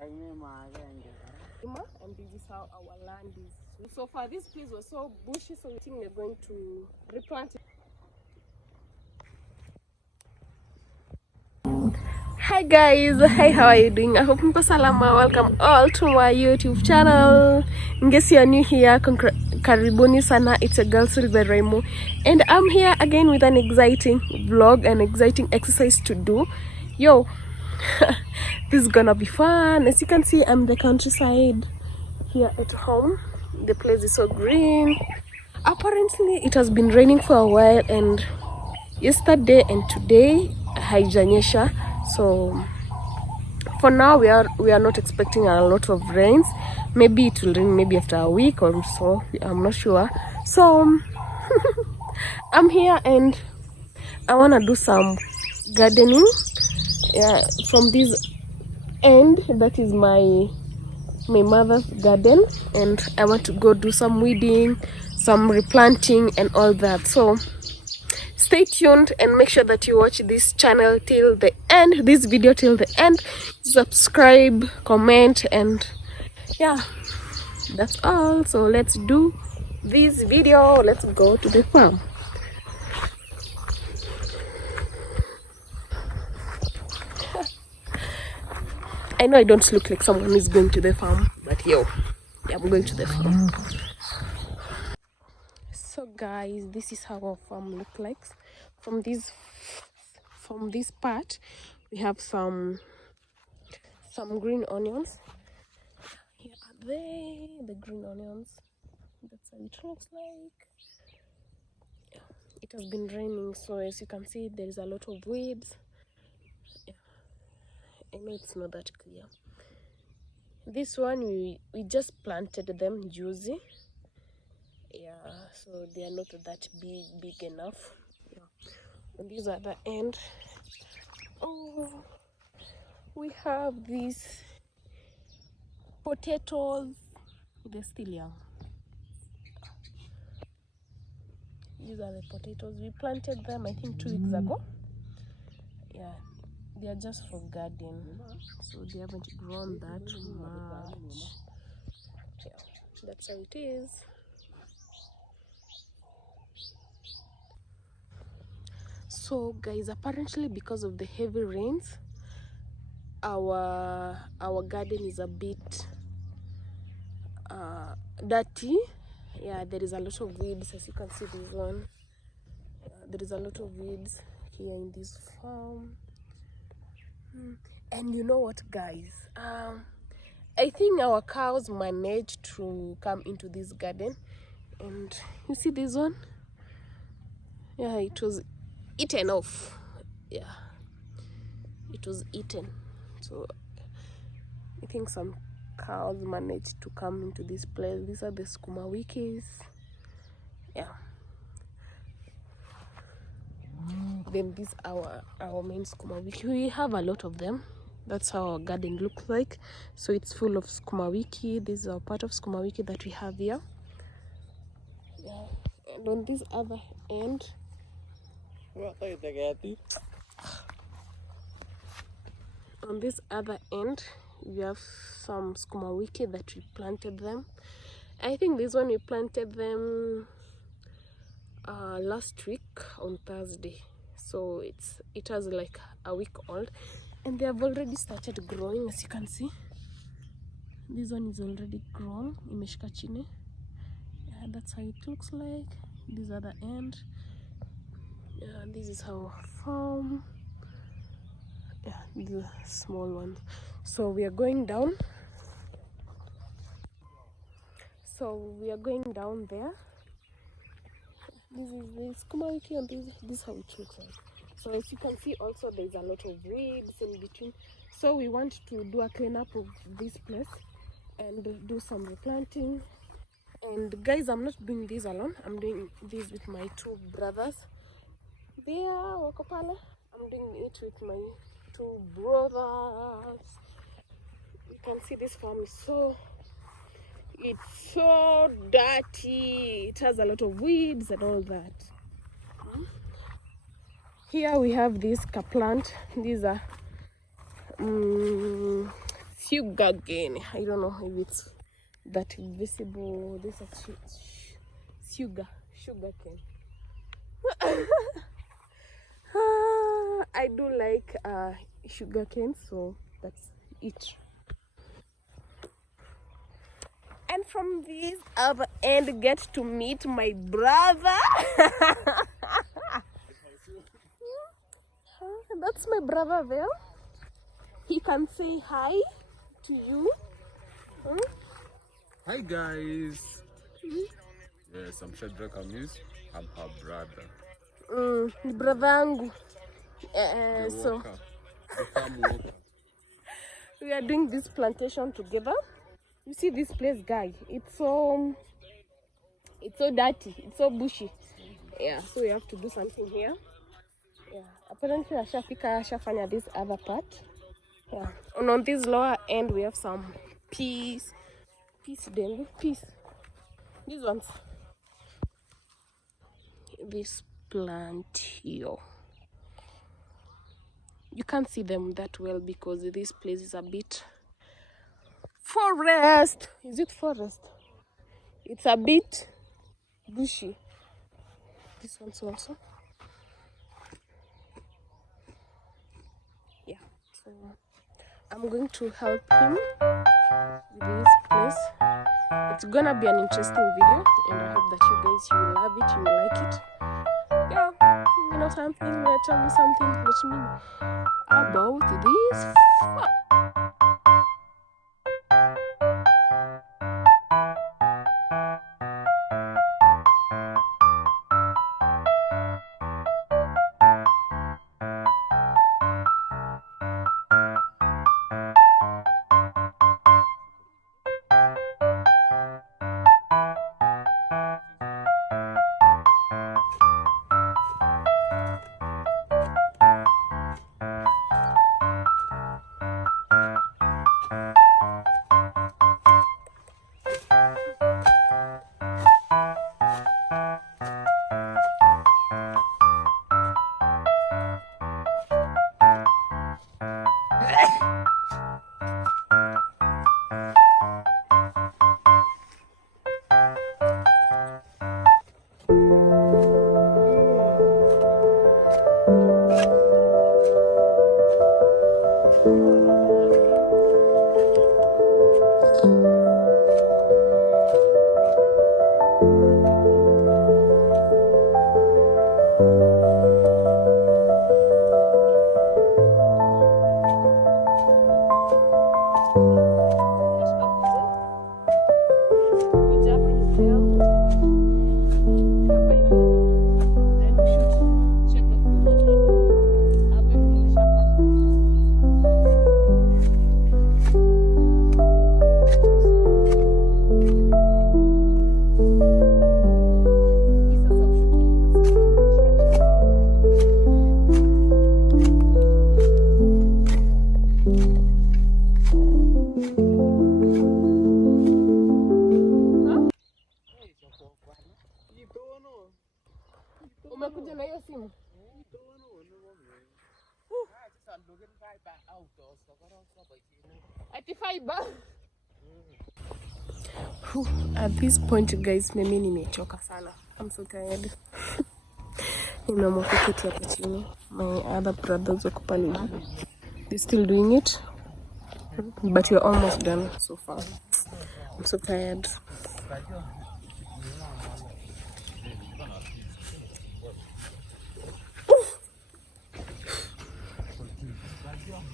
And this is how our land is. So far this place was so bushy, so we think we're going to replant it. Hi guys, hi, how are you doing? I hope mko salama. Welcome all to my YouTube channel. In case you are new here, karibuni sana. It's a girl Silver Raimo, and I'm here again with an exciting vlog, an exciting exercise to do. Yo, this is gonna be fun. As you can see, I'm the countryside here at home. The place is so green. Apparently it has been raining for a while, and yesterday and today haijanyesha. So for now we are not expecting a lot of rains. Maybe it will rain maybe after a week or so, I'm not sure. So I'm here and I want to do some gardening. Yeah, from this end, that is my mother's garden, and I want to go do some weeding, some replanting and all that. So stay tuned and make sure that you watch this channel till the end, this video till the end. Subscribe, comment, and yeah, that's all. So let's do this video. Let's go to the farm. I know I don't look like someone who's going to the farm, but yo, yeah, I'm going to the farm. So guys, this is how our farm looks like. From this part we have some green onions. Here are they, the green onions. That's how it looks like. Yeah, it has been raining, so as you can see there is a lot of weeds. Yeah, I know it's not that clear. This one we just planted them juicy. Yeah, so they are not that big enough. Yeah. And these are the end. Oh, we have these potatoes. They're still young. These are the potatoes. We planted them I think 2 weeks ago. Yeah, they are just for garden, so they haven't grown that much. Yeah, that's how it is. So guys, apparently because of the heavy rains, our garden is a bit dirty. Yeah, there is a lot of weeds, as you can see this one. There is a lot of weeds here in this farm. And you know what guys, I think our cows managed to come into this garden, and you see this one. Yeah, it was eaten off. Yeah, it was eaten. So I think some cows managed to come into this place. These are the skumawikis. Yeah, then these are our main skumawiki. We have a lot of them. That's how our garden looks like. So it's full of skumawiki. This is a part of skumawiki that we have here. Yeah, and on this other end, we have some skumawiki that we planted them. I think this one we planted them last week on Thursday, so it has like a week old, and they have already started growing. As you can see, this one is already grown. Imeshika chini. Yeah, that's how it looks like. This other end. Yeah, this is our farm. Yeah, the small ones. So we are going down. There. This is the skumawiki, and this is how it looks like. So as you can see, also there's a lot of weeds in between. So we want to do a cleanup of this place and do some replanting. And guys, I'm not doing this alone. I'm doing this with my 2 brothers. There, wakopale. I'm doing it with my 2 brothers. You can see this farm is it's so dirty. It has a lot of weeds and all that. Here we have this plant. These are sugar cane. I don't know if it's that visible. This is sugar cane. I do like sugar cane, so that's it. And from this other end, get to meet my brother. That's my brother there. He can say hi to you. Hi guys. Yes, I'm Shadrach Amis. I'm her brother. Brother. So The farm worker. we are doing this plantation together. You see this place, guy? It's so dirty. It's so bushy. Yeah, so we have to do something here. Yeah, apparently Ashafanya this other part. Yeah, and on this lower end we have some peas. Peas. These ones. This plant here. You can't see them that well because this place is a bit forest. Is it forest? It's a bit bushy. This one's also. Yeah. So I'm going to help him with this place. It's gonna be an interesting video, and I hope that you guys will love it, you will like it. Yeah, you know something, you wanna tell me something, let me know about this. Umekuja na hiyo simu? Ati fiber. At this point guys, mimi nimechoka sana. I'm so tired. Nimeamua kuketi hapa chini. My other brothers wako pale. They're still doing it. But we're almost done so far. I'm so tired.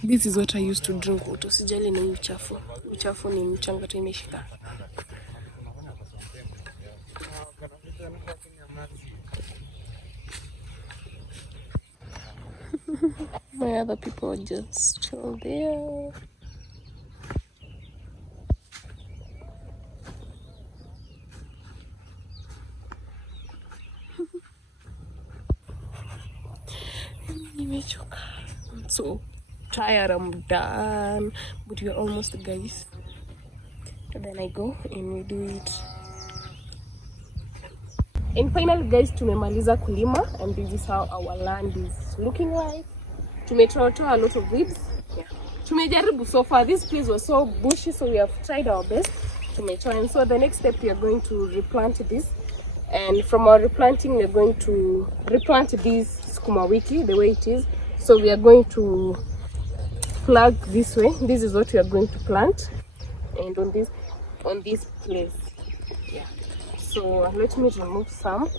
This is what I used to drink. Usijali na uchafu. Uchafu ni mchanga tu imeshika. My other people are just chill there. I'm so tired, I'm done, but we're almost, guys. And then I go and we do it. And finally guys, tumemaliza kulima, and this is how our land is looking like. Tumetoa a lot of weeds. Yeah. tumejaribu so far. This place was so bushy, so we have tried our best to make sure. And so the next step, we are going to replant this, and from our replanting, we are going to replant this skumawiki the way it is. So we are going to plug this way. This is what we are going to plant, and on this place. Yeah. So let me remove some.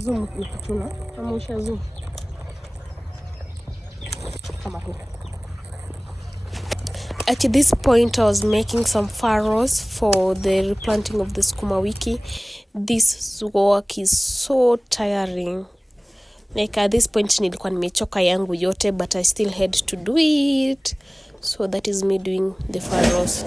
Zoom ukituna kama usha zoom kama hii. At this point, I was making some furrows for the replanting of the skumawiki. This work is so tiring. Like at this point, nilikuwa nimechoka yangu yote, but I still had to do it. So that is me doing the furrows.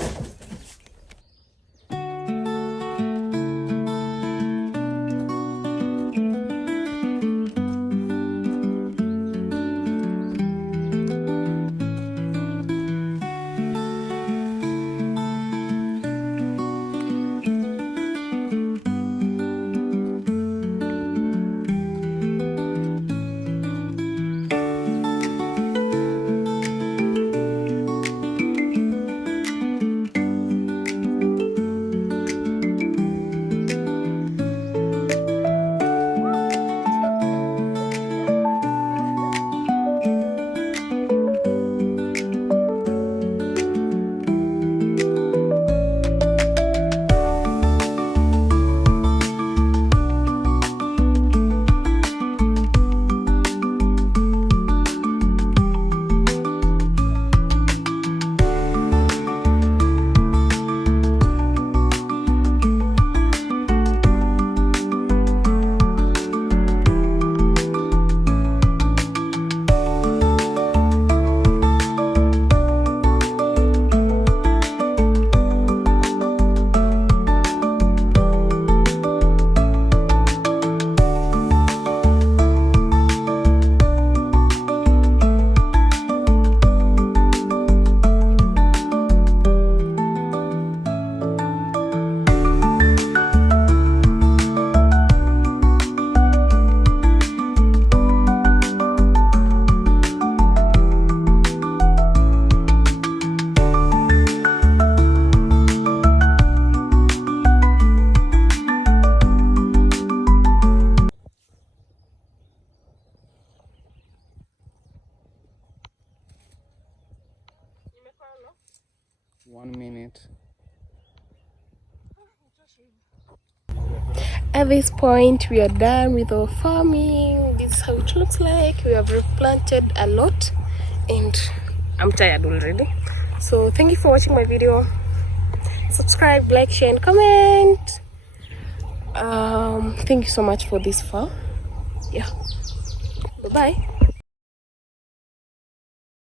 At this point, we are done with our farming. This is how it looks like. We have replanted a lot and I'm tired already. So thank you for watching my video. Subscribe, like, share and comment. Thank you so much for this far. Yeah, bye bye.